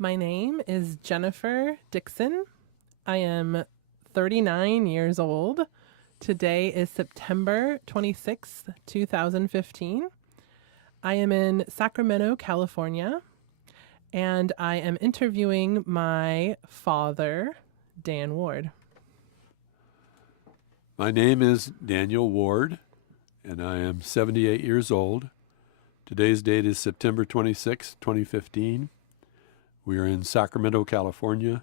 My name is Jennifer Dixon. I am 39 years old. Today is September 26th, 2015. I am in Sacramento, California, and I am interviewing my father, Dan Ward. My name is Daniel Ward, and I am 78 years old. Today's date is September 26, 2015. We are in Sacramento, California,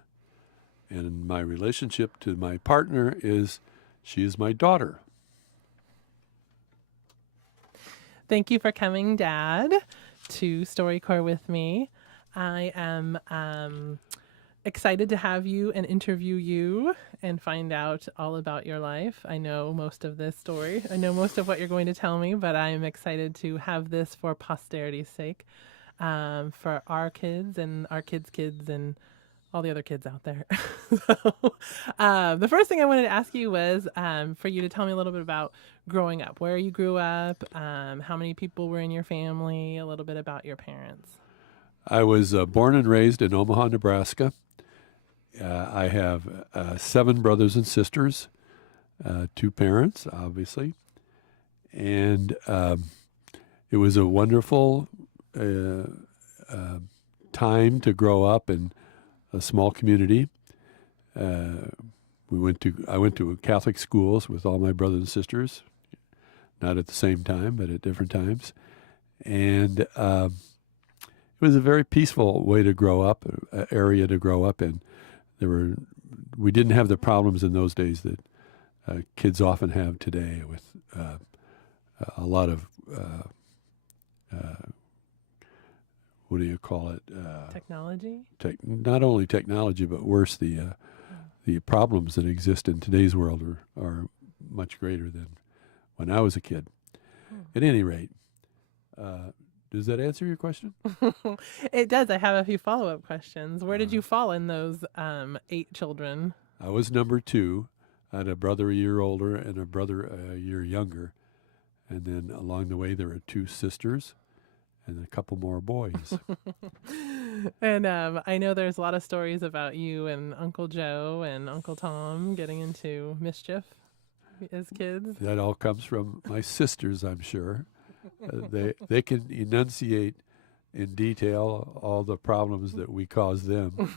and my relationship to my partner is she is my daughter. Thank you for coming, Dad, to StoryCorps with me. I am excited to have you and interview you and find out all about your life. I know most of this story. I know most of what you're going to tell me, but I'm excited to have this for posterity's sake, for our kids and our kids' kids and all the other kids out there. The first thing I wanted to ask you was for you to tell me a little bit about growing up, where you grew up, how many people were in your family, a little bit about your parents. I was born and raised in Omaha, Nebraska. I have 7 brothers and sisters, 2 parents, obviously. And it was a wonderful time to grow up in a small community. I went to Catholic schools with all my brothers and sisters, not at the same time, but at different times. And it was a very peaceful way to grow up, area to grow up in. We didn't have the problems in those days that kids often have today with a lot of what do you call it? Technology? Not only technology, but worse, the problems that exist in today's world are much greater than when I was a kid. At any rate, does that answer your question? It does. I have a few follow-up questions. Where did you fall in those 8 children? I was number 2. I had a brother a year older and a brother a year younger. And then along the way, there were 2 sisters and a couple more boys. And I know there's a lot of stories about you and Uncle Joe and Uncle Tom getting into mischief as kids. That all comes from my sisters, I'm sure. They can enunciate in detail all the problems that we cause them.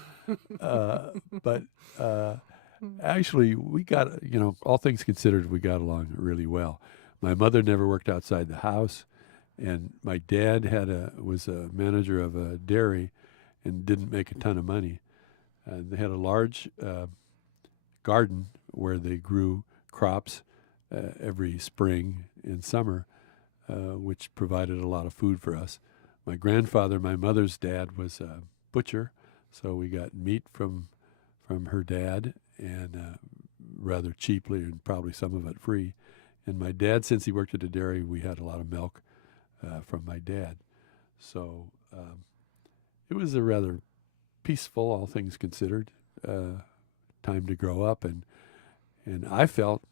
But actually, we got, all things considered, we got along really well. My mother never worked outside the house, and my dad was a manager of a dairy and didn't make a ton of money. They had a large garden where they grew crops every spring and summer, which provided a lot of food for us. My grandfather, my mother's dad, was a butcher, so we got meat from her dad, and rather cheaply, and probably some of it free. And my dad, since he worked at a dairy, we had a lot of milk from my dad. So it was a rather peaceful, all things considered, time to grow up, and I felt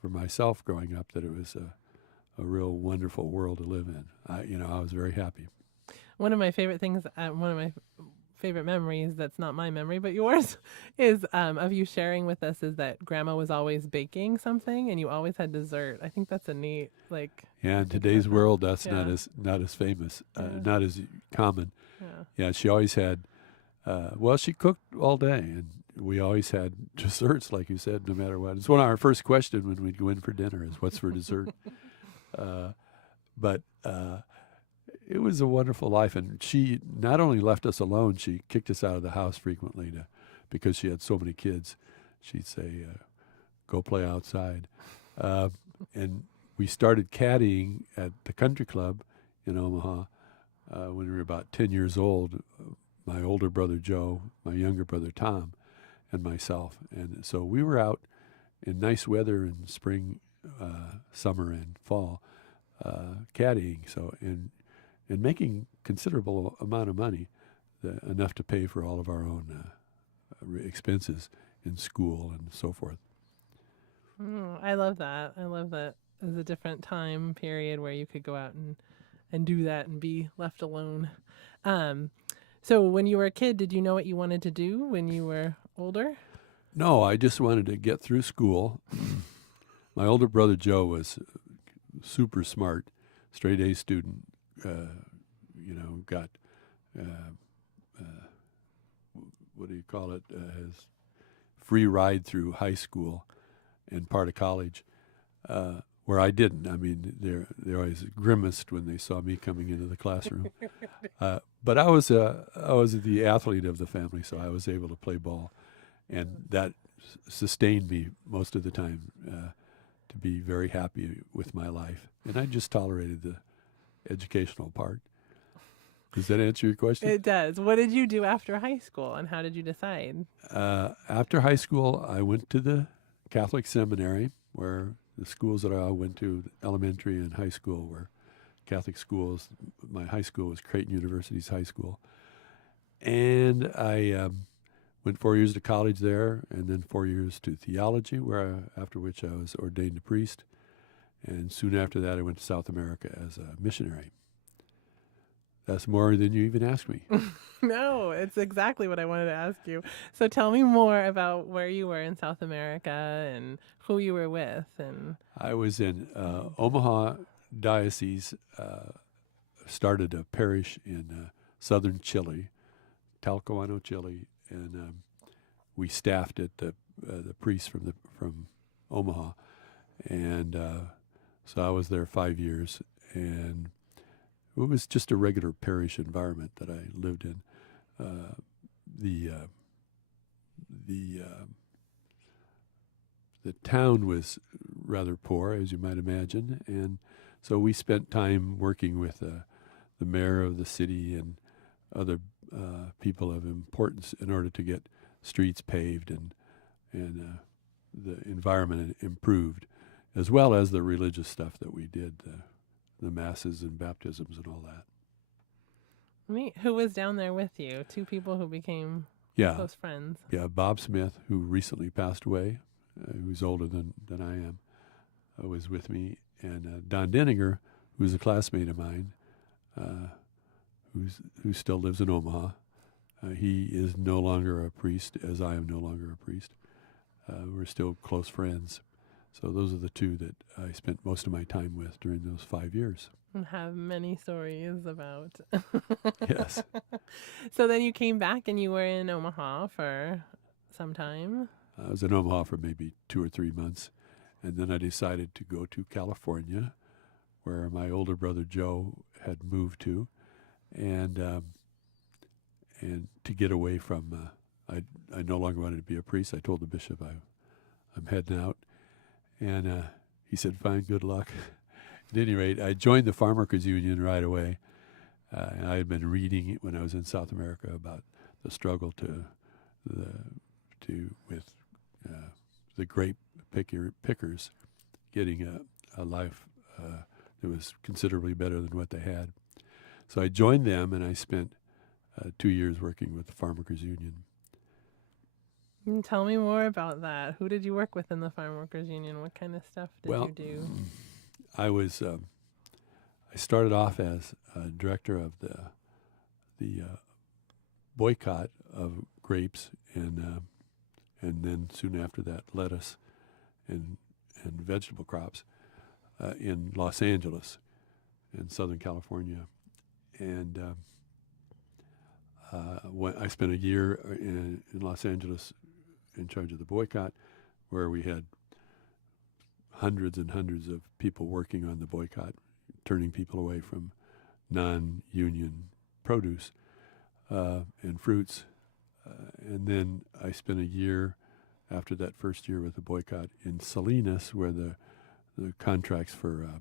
for myself growing up that it was a real wonderful world to live in. I was very happy. One of my favorite things, one of my favorite memories that's not my memory but yours is of you sharing with us is that grandma was always baking something and you always had dessert. I think that's a neat in today's world that's Yeah. not as famous, not as common. Yeah. She always had she cooked all day, and we always had desserts, like you said, no matter what. It's one of our first questions when we'd go in for dinner is what's for dessert. But it was a wonderful life, and she not only left us alone, she kicked us out of the house frequently because she had so many kids. She'd say, go play outside. And we started caddying at the country club in Omaha when we were about 10 years old, my older brother Joe, my younger brother Tom, and myself. And so we were out in nice weather in spring, summer, and fall caddying. So and making considerable amount of money, enough to pay for all of our own expenses in school and so forth. I love that. I love that. It was a different time period where you could go out and do that and be left alone. So when you were a kid, did you know what you wanted to do when you were older? No, I just wanted to get through school. My older brother Joe was super smart, straight A student. Got uh, uh, what do you call it? His free ride through high school and part of college, where I didn't. I mean, they always grimaced when they saw me coming into the classroom. But I was the athlete of the family, so I was able to play ball, and that sustained me most of the time to be very happy with my life. And I just tolerated the educational part. Does that answer your question? It does. What did you do after high school, and how did you decide? After high school, I went to the Catholic seminary, where the schools that I went to, elementary and high school, were Catholic schools. My high school was Creighton University's high school. And I went 4 years to college there, and then 4 years to theology, after which I was ordained a priest. And soon after that, I went to South America as a missionary. That's more than you even asked me. No, it's exactly what I wanted to ask you. So tell me more about where you were in South America and who you were with. And I was in Omaha Diocese, started a parish in southern Chile, Talcahuano, Chile, and we staffed it, the priests from Omaha, and so I was there 5 years, and it was just a regular parish environment that I lived in. The town was rather poor, as you might imagine, and so we spent time working with the mayor of the city and other people of importance in order to get streets paved and the environment improved, as well as the religious stuff that we did, the masses and baptisms and all that. who was down there with you? Two people who became Yeah, close friends. yeah. Bob Smith, who recently passed away, who's older than I am, was with me, and Don Denninger, who's a classmate of mine, who still lives in Omaha. He is no longer a priest, as I am no longer a priest. We're still close friends. So those are the two that I spent most of my time with during those 5 years. And have many stories about. Yes. So then you came back and you were in Omaha for some time. I was in Omaha for maybe 2 or 3 months, and then I decided to go to California, where my older brother Joe had moved to, and to get away from. I no longer wanted to be a priest. I told the bishop I'm heading out, and he said, "Fine, good luck." At any rate, I joined the Farmworkers Union right away. And I had been reading when I was in South America about the struggle with the grape pickers getting a life that was considerably better than what they had. So I joined them, and I spent 2 years working with the Farmworkers Union. Tell me more about that. Who did you work with in the Farm Workers Union? What kind of stuff did you do? I started off as director of the boycott of grapes, and then soon after that, lettuce and vegetable crops in Los Angeles, in Southern California, and when I spent a year in Los Angeles in charge of the boycott, where we had hundreds and hundreds of people working on the boycott, turning people away from non-union produce and fruits. And then I spent a year after that first year with the boycott in Salinas, where the contracts for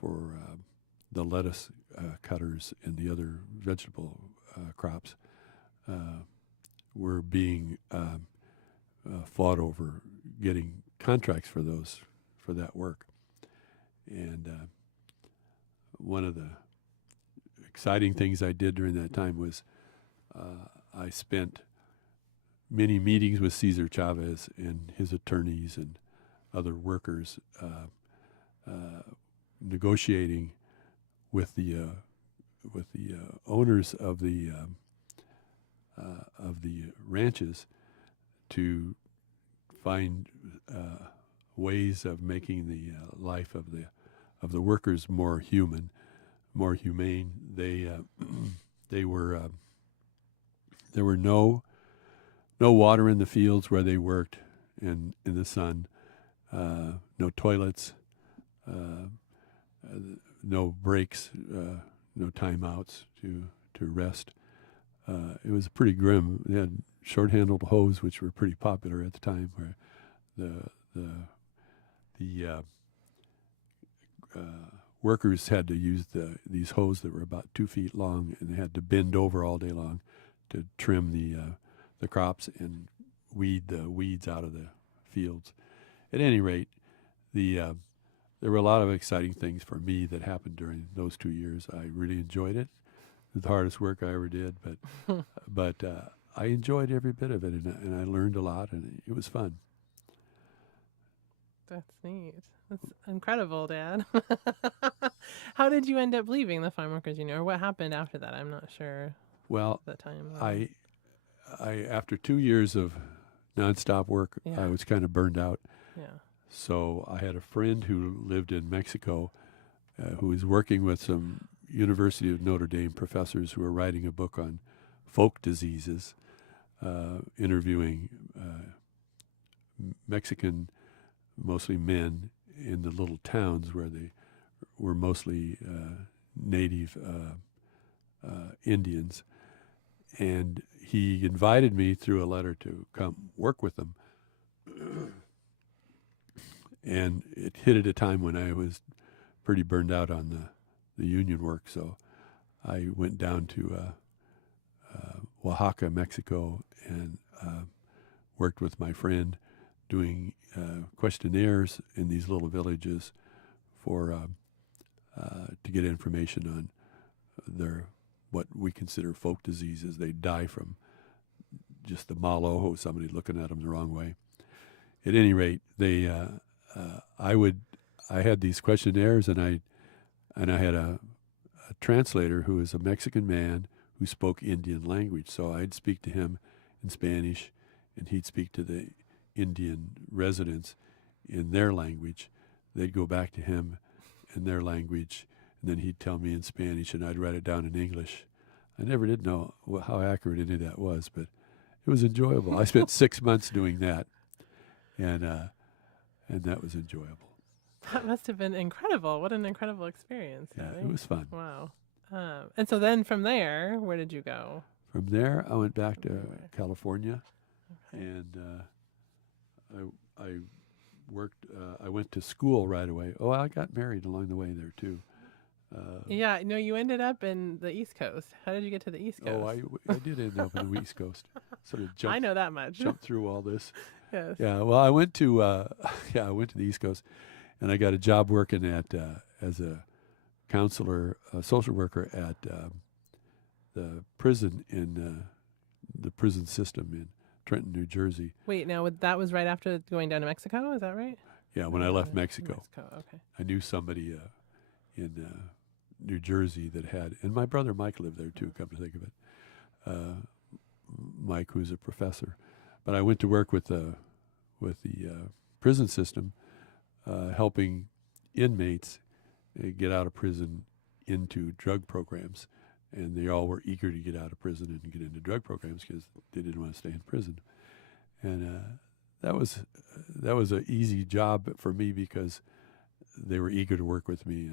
the lettuce cutters and the other vegetable crops were being fought over getting contracts for that work. And one of the exciting things I did during that time was I spent many meetings with Cesar Chavez and his attorneys and other workers negotiating with the owners of the of the ranches to find ways of making the life of the workers more human, more humane. They were there were no water in the fields where they worked in the sun, no toilets, no breaks, no timeouts to rest. It was pretty grim. They had short-handled hoes, which were pretty popular at the time, where the workers had to use these hoes that were about 2 feet long, and they had to bend over all day long to trim the crops and weed the weeds out of the fields. At any rate, there were a lot of exciting things for me that happened during those 2 years. I really enjoyed it. It was the hardest work I ever did, but I enjoyed every bit of it, and I learned a lot, and it was fun. That's neat. That's incredible, Dad. How did you end up leaving the Farm Workers Union, or what happened after that? I'm not sure. Well, At that time, I after 2 years of nonstop work, Yeah. I was kind of burned out. Yeah. So I had a friend who lived in Mexico, who was working with some University of Notre Dame professors who were writing a book on folk diseases, interviewing Mexican, mostly men, in the little towns where they were mostly native Indians. And he invited me through a letter to come work with them. And it hit at a time when I was pretty burned out on the union work. So I went down to Oaxaca, Mexico, and worked with my friend doing questionnaires in these little villages for to get information on what we consider folk diseases. They die from just the malo, somebody looking at them the wrong way. At any rate, I had these questionnaires, and I had a translator who was a Mexican man who spoke Indian language. So I'd speak to him in Spanish, and he'd speak to the Indian residents in their language. They'd go back to him in their language, and then he'd tell me in Spanish, and I'd write it down in English. I never did know how accurate any of that was, but it was enjoyable. I spent 6 months doing that, and that was enjoyable. That must have been incredible. What an incredible experience. Yeah, right? it was fun. Wow. And so then from there, where did you go? From there, I went back to California, Okay. and I worked. I went to school right away. Oh, I got married along the way there too. Yeah, no, you ended up in the East Coast. How did you get to the East Coast? Oh, I did end up on the East Coast. Sort of I know that much. jumped through all this. Yes. Yeah, well, I went to I went to the East Coast, and I got a job working at as a counselor, a social worker at the prison in the prison system in Trenton, New Jersey. Wait, now that was right after going down to Mexico, is that right? Yeah, when I left Mexico, Okay. I knew somebody in New Jersey that had, and my brother Mike lived there too. Come to think of it, Mike, who's a professor. But I went to work with the prison system, helping inmates get out of prison into drug programs, and they all were eager to get out of prison and get into drug programs because they didn't want to stay in prison. And that was an easy job for me because they were eager to work with me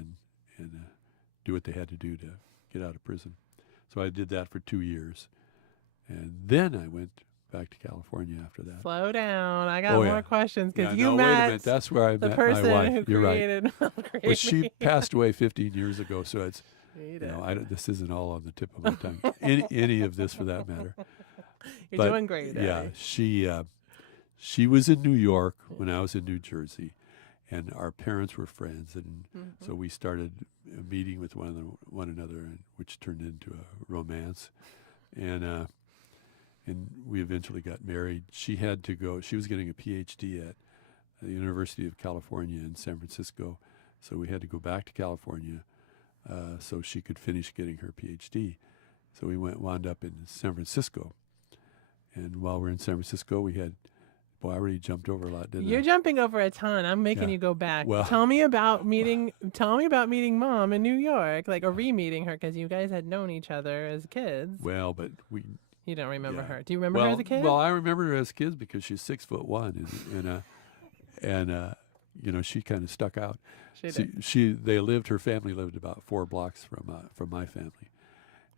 and do what they had to do to get out of prison. So I did that for 2 years, and then I went back to California after that. Slow down. I got Oh, more yeah. questions because Yeah, you no, wait a met minute. That's where I the met person my wife. who You're right. created Well, she passed away 15 years ago, so it's You this isn't all on the tip of my tongue. Any of this for that matter. You're But, doing great. Yeah, Daddy. she was in New York when I was in New Jersey, and our parents were friends, and so we started meeting with one another, which turned into a romance, and we eventually got married. She had to go. She was getting a PhD at the University of California in San Francisco, so we had to go back to California so she could finish getting her PhD. So we wound up in San Francisco. And while we're in San Francisco, we had, boy, I already jumped over a lot, didn't You're I? jumping over a ton. I'm making Yeah. you go back. Well- Tell me about meeting Mom in New York, like, or re-meeting her, because you guys had known each other as kids. Well, but we. You don't remember Yeah. her. Do you remember her as a kid? Well, I remember her as kids because she's 6'1", and you know, she kind of stuck out. She did. Her family lived about 4 blocks from my family.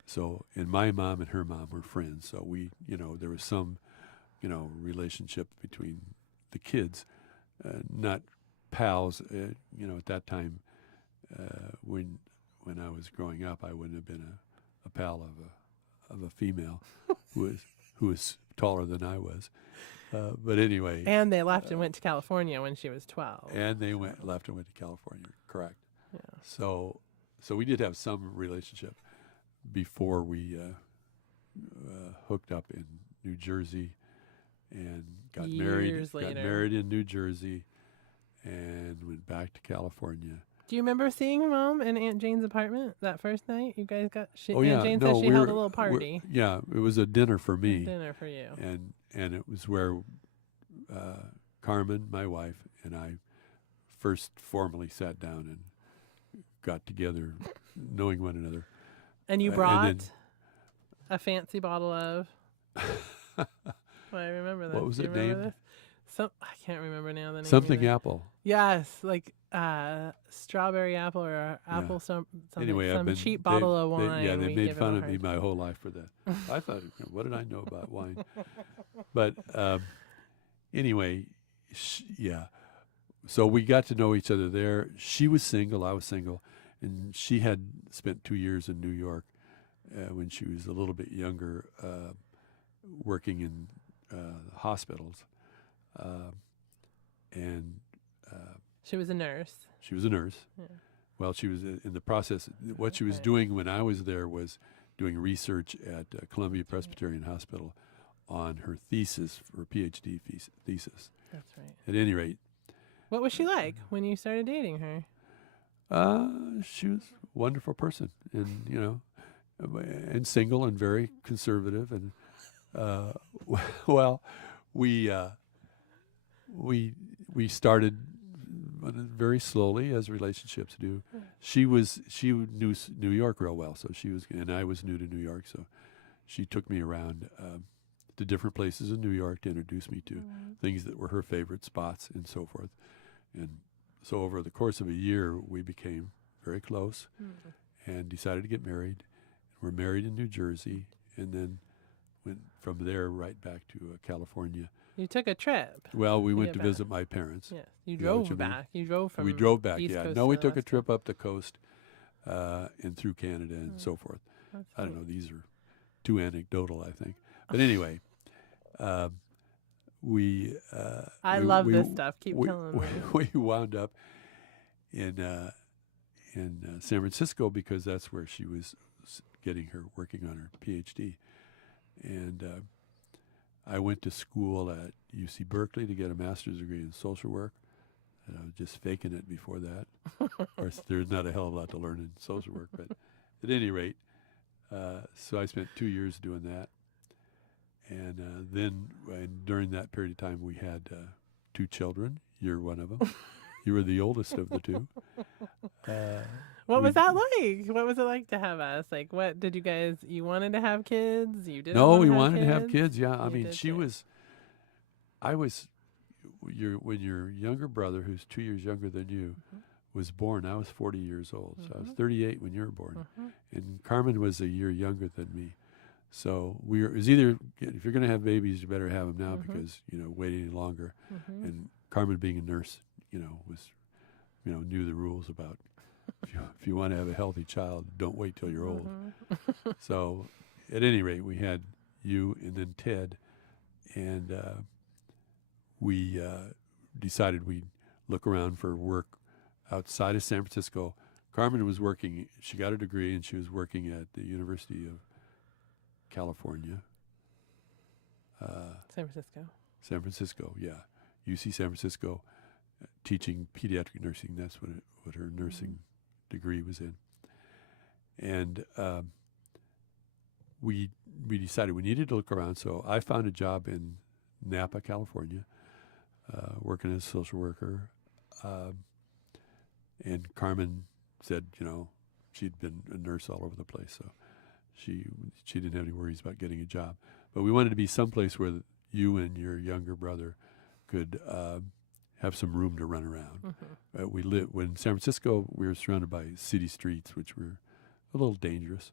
So, and my mom and her mom were friends. So we, you know, there was some, you know, relationship between the kids, not pals. You know, at that time, when I was growing up, I wouldn't have been a pal of a female who was taller than I was. But anyway. And they left and went to California when she was 12. And they left and went to California. Correct. Yeah. So we did have some relationship before we hooked up in New Jersey and got married. Years later. Got married in New Jersey and went back to California. Do you remember seeing Mom in Aunt Jane's apartment that first night? You guys got. Oh yeah, Aunt Jane no, said she held a little party. Yeah, it was a dinner for me. Dinner for you. And it was where Carmen, my wife, and I first formally sat down and got together, knowing one another. And you and brought then- a fancy bottle of. Well, I remember that. What was Do you it remember named? this? I can't remember now the name. Something either. apple. Yes, like strawberry apple or apple something. Anyway, some cheap bottle of wine. They we made give fun him of a me hard- my whole life for that. I thought, what did I know about wine? But anyway, yeah. So we got to know each other there. She was single, I was single, and she had spent 2 years in New York when she was a little bit younger, working in hospitals, and She was a nurse. she was a nurse. Yeah. Well, she was in the process. What she was Okay. doing when I was there was doing research at Columbia Presbyterian Hospital on her thesis, her PhD thesis. That's right. At any rate, What was she like when you started dating her? she was a wonderful person, and you know, and single and very conservative, and well, we started very slowly, as relationships do. She knew New York real well, so and I was new to New York, so she took me around to different places in New York to introduce me to things that were her favorite spots and so forth. And so over the course of a year, we became very close and decided to get married. We're married in New Jersey, and then went from there right back to California. You took a trip. Well, we went Yeah, to back. visit my parents. Yes. You Is that what drove you mean? back. You drove from. We drove back, East yeah. Coast No, we to took a West trip up the coast and through Canada and so forth. Coast. I don't know. These are too anecdotal, I think. But anyway, we. I we- love we- this stuff. Keep we, telling me. we wound up in San Francisco because that's where she was working on her PhD, and I went to school at UC Berkeley to get a master's degree in social work. And I was just faking it before that. Of course, there's not a hell of a lot to learn in social work, but at any rate, so I spent 2 years doing that. And then during that period of time, we had 2 children. You're one of them. You were the oldest of the 2. What we- was that like? What was it like to have us? Like, what did you guys? You wanted to have kids? You didn't? No, wanna we have wanted to have kids? kids. Yeah, I You mean, did she too. was. When your younger brother, who's 2 years younger than you, was born, I was 40 years old. So I was 38 when you were born, and Carmen was a year younger than me. So it was either, if you're going to have babies, you better have them now because waiting any longer. And Carmen, being a nurse, knew the rules about if you want to have a healthy child, don't wait till you're old. So, at any rate, we had you and then Ted, and we decided we'd look around for work outside of San Francisco. Carmen was working; she got a degree, and she was working at the University of California, San Francisco. San Francisco, yeah, UC San Francisco, teaching pediatric nursing. That's what her nursing degree was in. And we decided we needed to look around. So I found a job in Napa, California, working as a social worker. And Carmen said, she'd been a nurse all over the place, so she didn't have any worries about getting a job. But we wanted to be someplace where you and your younger brother could have some room to run around. When in San Francisco, we were surrounded by city streets, which were a little dangerous.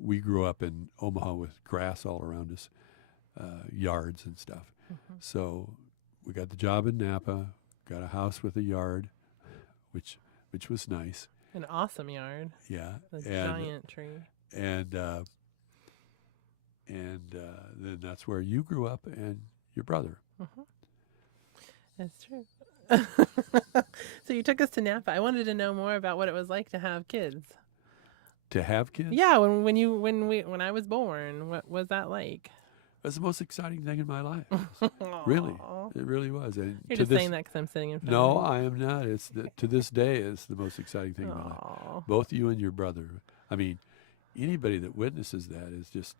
We grew up in Omaha with grass all around us, yards and stuff. So we got the job in Napa, got a house with a yard, which was nice. An awesome yard. Yeah, A giant tree. And then that's where you grew up, and your brother. That's true. So you took us to Napa. I wanted to know more about what it was like to have kids. To have kids? Yeah, when I was born, what was that like? It was the most exciting thing in my life. Really, it really was. And You're just saying that because I'm sitting in front No, of you. I am not. To this day, it's the most exciting thing in my life. Both you and your brother. I mean, anybody that witnesses that is just,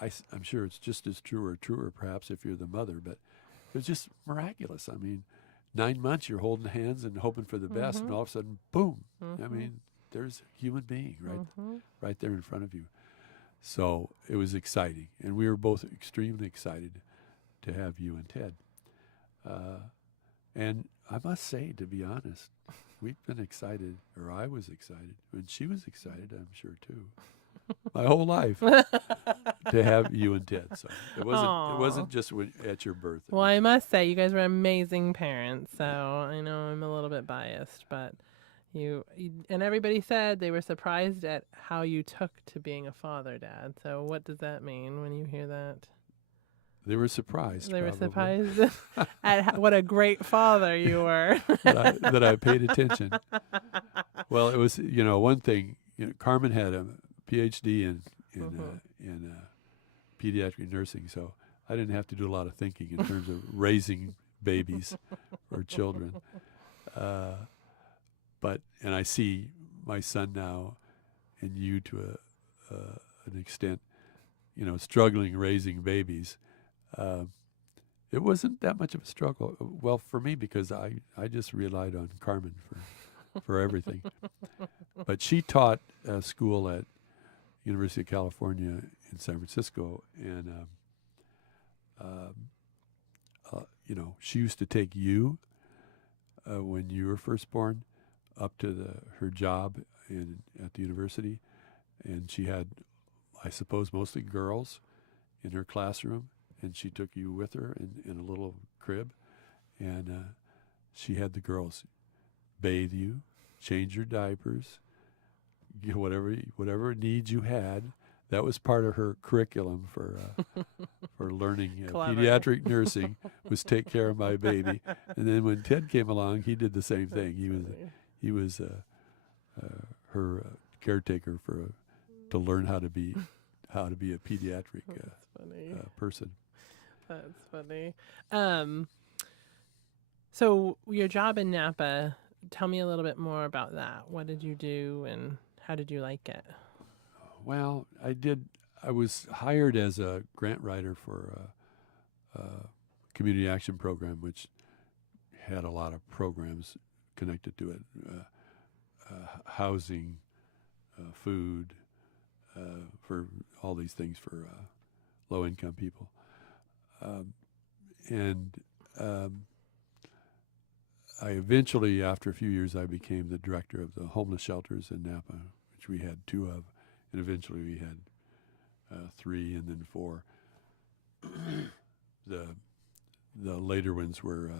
I'm sure it's just as true or truer, perhaps, if you're the mother. But it was just miraculous. I mean, 9 months you're holding hands and hoping for the best, and all of a sudden, boom! I mean, there's a human being right there in front of you. So it was exciting, and we were both extremely excited to have you and Ted. And I must say, to be honest, we've been excited, or I was excited, and she was excited, I'm sure too, my whole life to have you and Ted. So it wasn't just at your birth. Well, I must say, you guys were amazing parents. So I know I'm a little bit biased, but you and everybody said they were surprised at how you took to being a father, Dad. So what does that mean when you hear that? They were surprised. They were probably. surprised at what a great father you were. that I paid attention. Well, it was, one thing. Carmen had a PhD in pediatric nursing, so I didn't have to do a lot of thinking in terms of raising babies or children. And I see my son now, and you to an extent, struggling raising babies. It wasn't that much of a struggle. Well, for me, because I just relied on Carmen for everything. But she taught school at University of California in San Francisco, and she used to take you when you were first born up to her job at the university, and she had, I suppose, mostly girls in her classroom, and she took you with her in a little crib, and she had the girls bathe you, change your diapers, whatever needs you had. That was part of her curriculum for learning pediatric nursing, was take care of my baby. And then when Ted came along, he did the same thing. He was her caretaker to learn how to be a pediatric person. That's funny. So your job in Napa, tell me a little bit more about that. What did you do, and how did you like it? Well, I was hired as a grant writer for a community action program, which had a lot of programs connected to it, housing, food, for all these things for low-income people. I eventually, after a few years, I became the director of the homeless shelters in Napa, which we had 2 of, and eventually we had 3 and then 4. The later ones were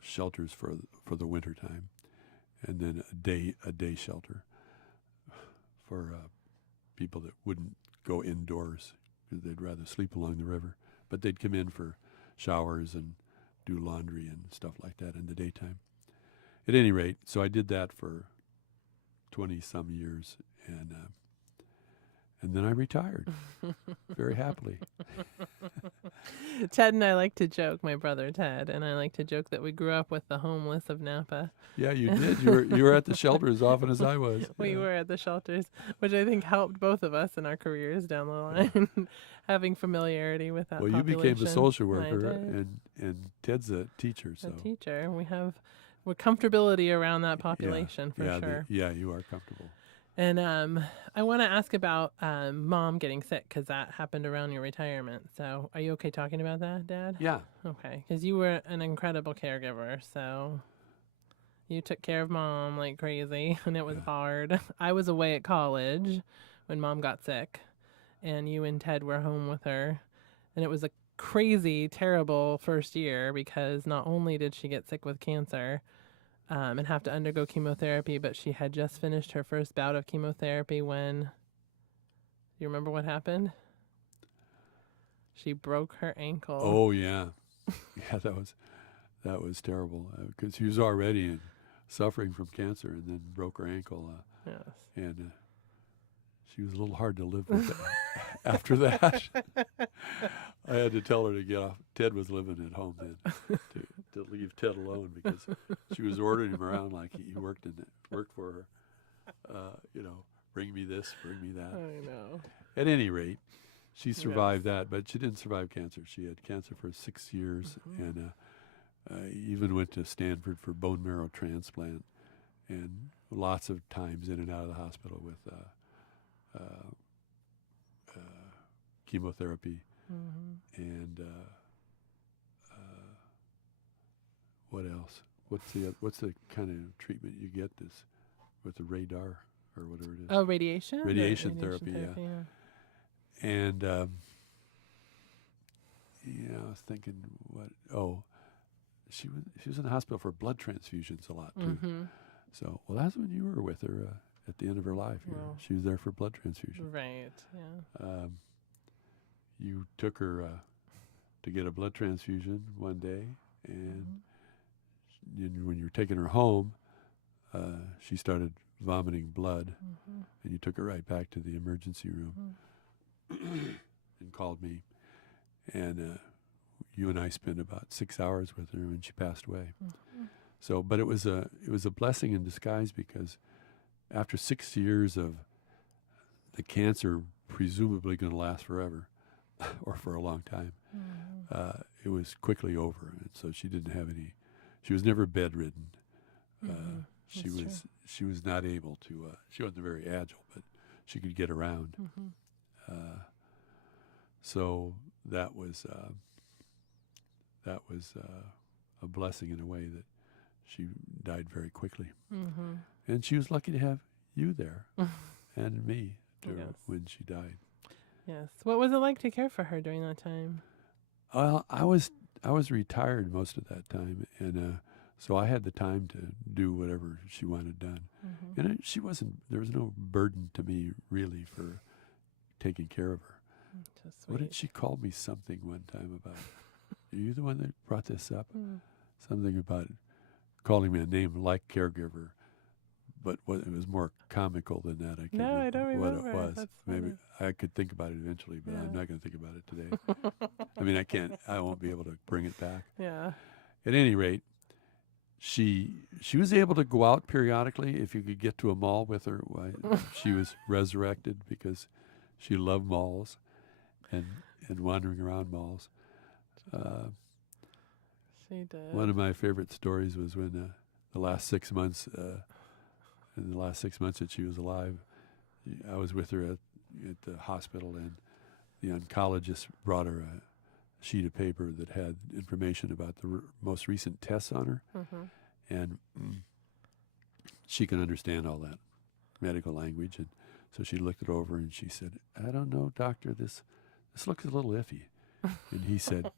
shelters for the winter time, and then a day shelter for people that wouldn't go indoors because they'd rather sleep along the river, but they'd come in for showers and do laundry and stuff like that in the daytime. At any rate, so I did that for 20 some years, And then I retired very happily. Ted and I like to joke, my brother Ted, and I like to joke that we grew up with the homeless of Napa. Yeah, you did. You were at the shelter as often as I was. We Yeah. were at the shelters, which I think helped both of us in our careers down the line, having familiarity with that Well, you population. became a social I worker, did. and Ted's a teacher. So A teacher. We're comfortability around that population for yeah, sure. you are comfortable. And I want to ask about Mom getting sick because that happened around your retirement. So are you okay talking about that, Dad? Yeah. Okay, because you were an incredible caregiver. So you took care of Mom like crazy, and it was hard. I was away at college when Mom got sick, and you and Ted were home with her. And it was a crazy, terrible first year because not only did she get sick with cancer, and have to undergo chemotherapy, but she had just finished her first bout of chemotherapy when, you remember what happened? She broke her ankle. Oh yeah, yeah. That was terrible because she was already suffering from cancer and then broke her ankle. Yes. And she was a little hard to live with after that. I had to tell her to get off. Ted was living at home then, to leave Ted alone because she was ordering him around like he worked for her. Bring me this, bring me that. I know. At any rate, she survived that, but she didn't survive cancer. She had cancer for 6 years, and even went to Stanford for bone marrow transplant, and lots of times in and out of the hospital with chemotherapy. And what else? What's the kind of treatment you get this with the radar or whatever it is? Oh, radiation? Radiation therapy, yeah. And I was thinking, she was in the hospital for blood transfusions a lot too. So, that's when you were with her at the end of her life. Well, she was there for blood transfusion. Right. Yeah. You took her to get a blood transfusion one day, and when you were taking her home, she started vomiting blood, and you took her right back to the emergency room and called me, and you and I spent about 6 hours with her when she passed away. So, but it was a blessing in disguise because after 6 years of the cancer presumably going to last forever or for a long time, it was quickly over, and so she didn't have any. She was never bedridden. She was not able to. She wasn't very agile, but she could get around. So that was a blessing in a way that she died very quickly, and she was lucky to have you there and me when she died. Yes. What was it like to care for her during that time? Well, I was retired most of that time, and so I had the time to do whatever she wanted done. And she wasn't. There was no burden to me really for taking care of her. So What did sweet. she call me something one time about? Are you the one that brought this up? Something about calling me a name like caregiver, but it was more comical than that. I can't No, I don't what remember. it was. That's Maybe funny. I could think about it eventually, but I'm Yeah. not going to think about it today. I mean, I can't. I won't be able to bring it back. Yeah. At any rate, she was able to go out periodically. If you could get to a mall with her, she was resurrected because she loved malls and wandering around malls. She did. One of my favorite stories was when the last 6 months, in the last 6 months that she was alive, I was with her at the hospital, and the oncologist brought her a sheet of paper that had information about the most recent tests on her, and she can understand all that medical language, and so she looked it over and she said, "I don't know, doctor, this looks a little iffy." And he said,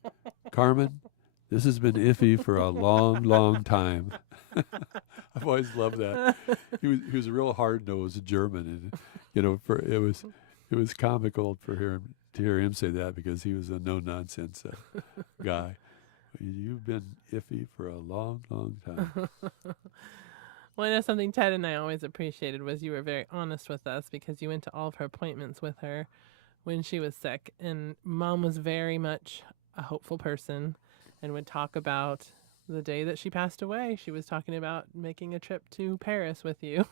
"Carmen, this has been iffy for a long, long time." I've always loved that. He was a real hard-nosed German, and it was comical to hear him say that because he was a no-nonsense guy. You've been iffy for a long, long time. Well, I know something Ted and I always appreciated was you were very honest with us because you went to all of her appointments with her when she was sick. And Mom was very much a hopeful person and would talk about the day that she passed away. She was talking about making a trip to Paris with you.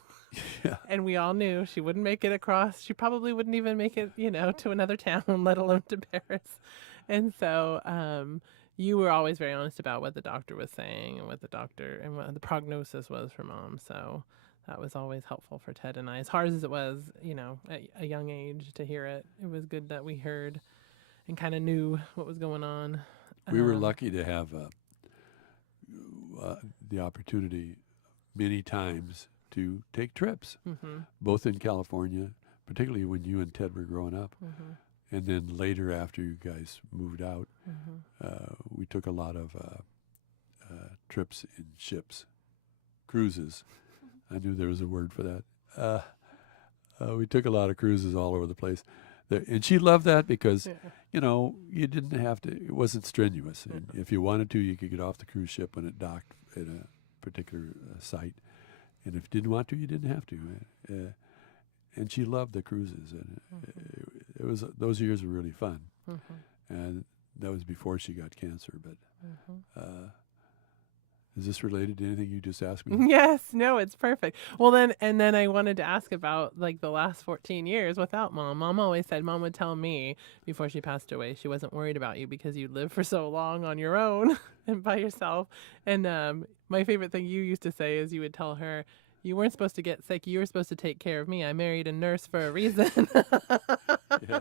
Yeah. And we all knew she wouldn't make it across. She probably wouldn't even make it, to another town, let alone to Paris. And so you were always very honest about what the doctor was saying and what the prognosis was for Mom. So that was always helpful for Ted and I. As hard as it was, at a young age to hear it, it was good that we heard and kind of knew what was going on. We were lucky to have the opportunity many times to take trips, both in California, particularly when you and Ted were growing up. And then later, after you guys moved out, we took a lot of trips in ships, cruises. I knew there was a word for that. We took a lot of cruises all over the place. And she loved that because, you didn't have to, it wasn't strenuous. And if you wanted to, you could get off the cruise ship when it docked at a particular site. And if you didn't want to, you didn't have to. And she loved the cruises. And it was those years were really fun. And that was before she got cancer. But is this related to anything you just asked me? Yes, no, it's perfect. Well, then I wanted to ask about like the last 14 years without Mom. Mom always said, Mom would tell me before she passed away, she wasn't worried about you because you lived for so long on your own and by yourself. And my favorite thing you used to say is you would tell her, you weren't supposed to get sick. You were supposed to take care of me. I married a nurse for a reason. Yeah.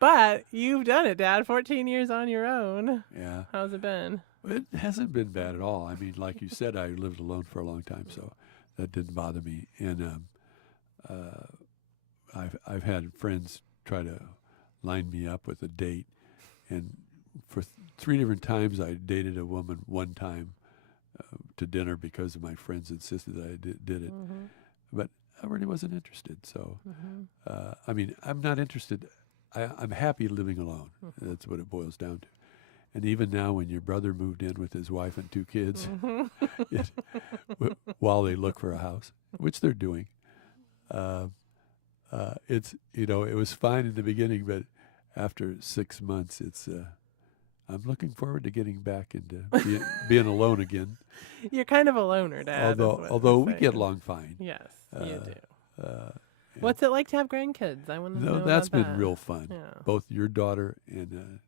But you've done it, Dad. 14 years on your own. Yeah. How's it been? It hasn't been bad at all. I mean, like you said, I lived alone for a long time, so that didn't bother me. And I've had friends try to line me up with a date, and for 3 different times I dated a woman one time to dinner because my friends insisted that I did it, but I really wasn't interested. So, I mean, I'm not interested. I'm happy living alone. That's what it boils down to. And even now, when your brother moved in with his wife and 2 kids, while they look for a house, which they're doing, it's it was fine in the beginning, but after 6 months, it's I'm looking forward to getting back into being alone again. You're kind of a loner, Dad. Although we get along fine. Yes, you do. What's it like to have grandkids? I want to know about that's been that. real fun. Yeah. Both your daughter and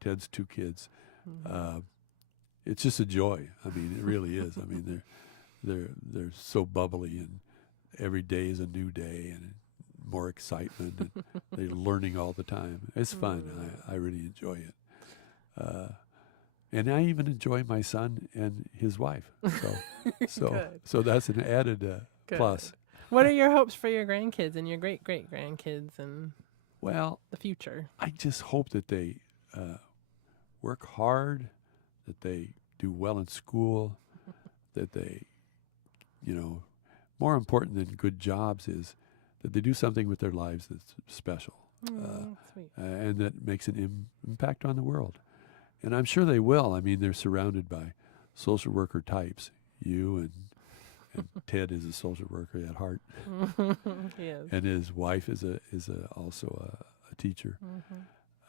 Ted's 2 kids. It's just a joy. I mean, it really is. I mean, they're so bubbly, and every day is a new day and more excitement. And they're learning all the time. It's fun. I really enjoy it. And I even enjoy my son and his wife. So that's an added plus. What are your hopes for your grandkids and your great-great-grandkids and the future? I just hope that they work hard, that they do well in school, that they, more important than good jobs is that they do something with their lives that's special, Sweet. And that makes an impact on the world. And I'm sure they will. I mean, they're surrounded by social worker types. You and Ted is a social worker at heart. He is. And his wife is also a teacher.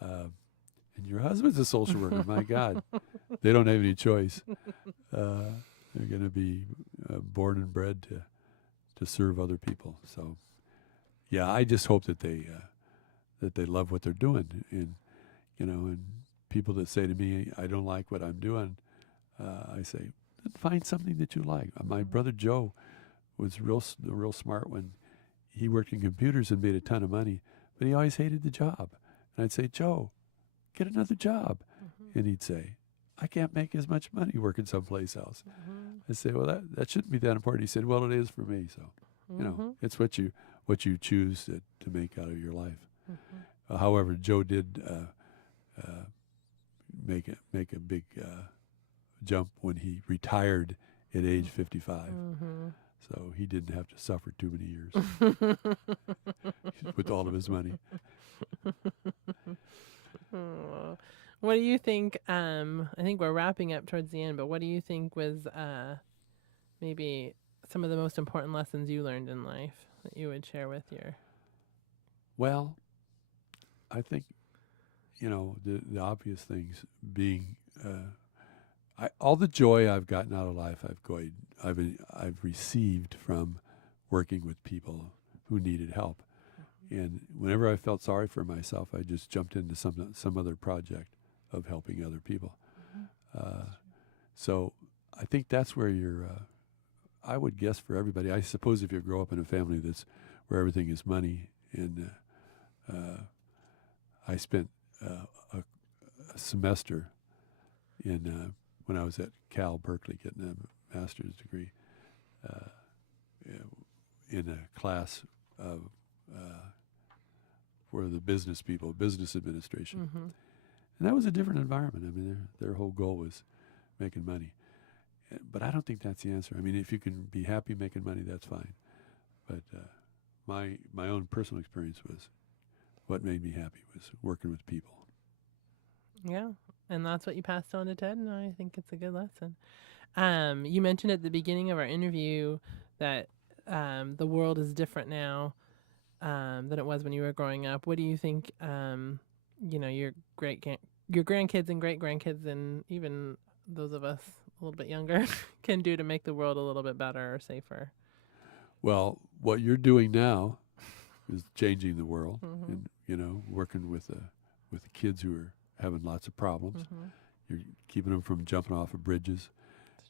And your husband's a social worker. My God, they don't have any choice. They're going to be born and bred to serve other people. So, yeah, I just hope that they love what they're doing. And and people that say to me, "I don't like what I'm doing," I say, "Find something that you like." My brother Joe was real smart when he worked in computers and made a ton of money, but he always hated the job. And I'd say, "Joe, get another job." And he'd say, "I can't make as much money working someplace else." I say, "Well, that shouldn't be that important." He said, "Well, it is for me." So, it's what you choose to make out of your life. However, Joe did make a big jump when he retired at age 55. So he didn't have to suffer too many years with all of his money. What do you think? I think we're wrapping up towards the end, but what do you think was maybe some of the most important lessons you learned in life that you would share with your... Well, I think, the obvious things being, all the joy I've gotten out of life, I've received from working with people who needed help. And whenever I felt sorry for myself, I just jumped into some other project of helping other people. So I think that's where I would guess for everybody. I suppose if you grow up in a family where everything is money, and I spent a semester when I was at Cal Berkeley getting a master's degree in a class of for the business people, business administration. And that was a different environment. I mean, their whole goal was making money. But I don't think that's the answer. I mean, if you can be happy making money, that's fine. But my own personal experience was what made me happy was working with people. Yeah, and that's what you passed on to Ted, and I think it's a good lesson. You mentioned at the beginning of our interview that the world is different now than it was when you were growing up. What do you think, your grandkids and great-grandkids and even those of us a little bit younger can do to make the world a little bit better or safer? Well, what you're doing now is changing the world, and working with the kids who are having lots of problems. You're keeping them from jumping off of bridges,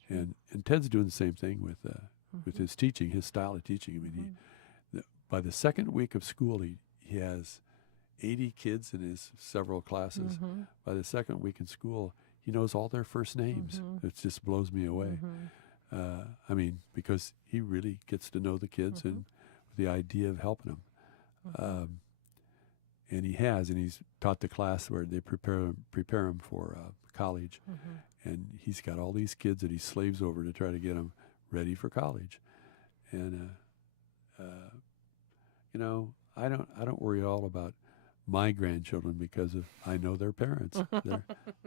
and Ted's doing the same thing with his teaching, his style of teaching. I mean, by the second week of school, he has 80 kids in his several classes. By the second week in school, he knows all their first names. It just blows me away. I mean, because he really gets to know the kids and the idea of helping them. And he's taught the class where they prepare him for college. And he's got all these kids that he slaves over to try to get them ready for college. And, I don't worry at all about my grandchildren because I know their parents.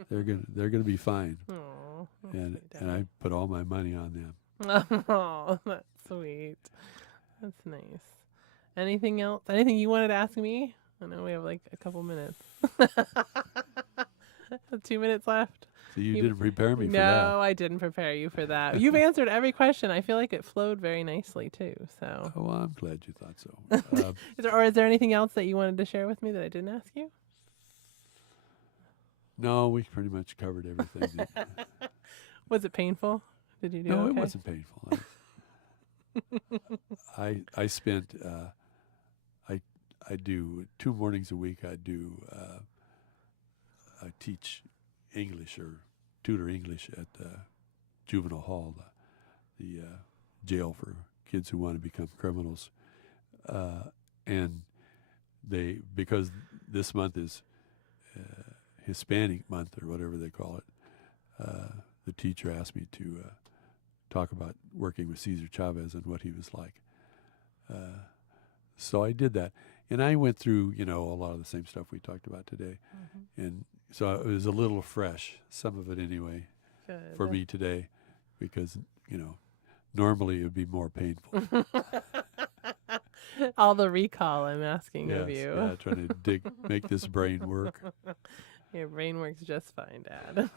They're gonna be fine. Oh, and I put all my money on them. Oh, that's sweet. That's nice. Anything else? Anything you wanted to ask me? I know we have like a couple minutes. 2 minutes left. So you didn't prepare me for that. No, I didn't prepare you for that. You've answered every question. I feel like it flowed very nicely too. So. Oh, well, I'm glad you thought so. Is there anything else that you wanted to share with me that I didn't ask you? No, we pretty much covered everything. Was it painful? Did you do No, okay? it wasn't painful. I spent I do 2 mornings a week. I teach English or tutor English at juvenile hall, the jail for kids who want to become criminals. And because this month is Hispanic month or whatever they call it, the teacher asked me to talk about working with Cesar Chavez and what he was like. So I did that. And I went through, a lot of the same stuff we talked about today. And so it was a little fresh, some of it anyway, for me today, because, normally it would be more painful. All the recall I'm asking of Yes, you. yeah, trying to make this brain work. Your brain works just fine, Dad.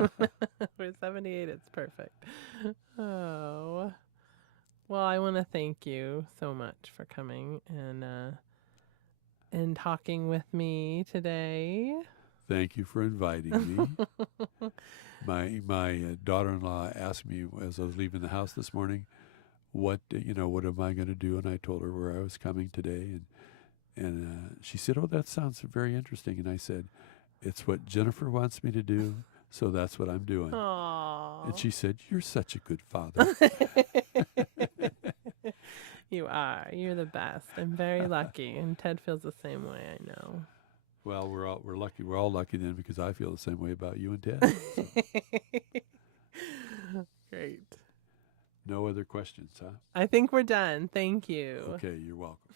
For 78, it's perfect. Oh. Well, I want to thank you so much for coming and talking with me today. Thank you for inviting me. My daughter-in-law asked me as I was leaving the house this morning, what am I going to do? And I told her where I was coming today, and she said, "Oh, that sounds very interesting." And I said, "It's what Jennifer wants me to do, so that's what I'm doing." Aww. And she said, "You're such a good father." You are. You're the best. I'm very lucky, and Ted feels the same way, I know. Well, we're lucky. We're all lucky then, because I feel the same way about you and Ted. So. Great. No other questions, huh? I think we're done. Thank you. Okay, you're welcome.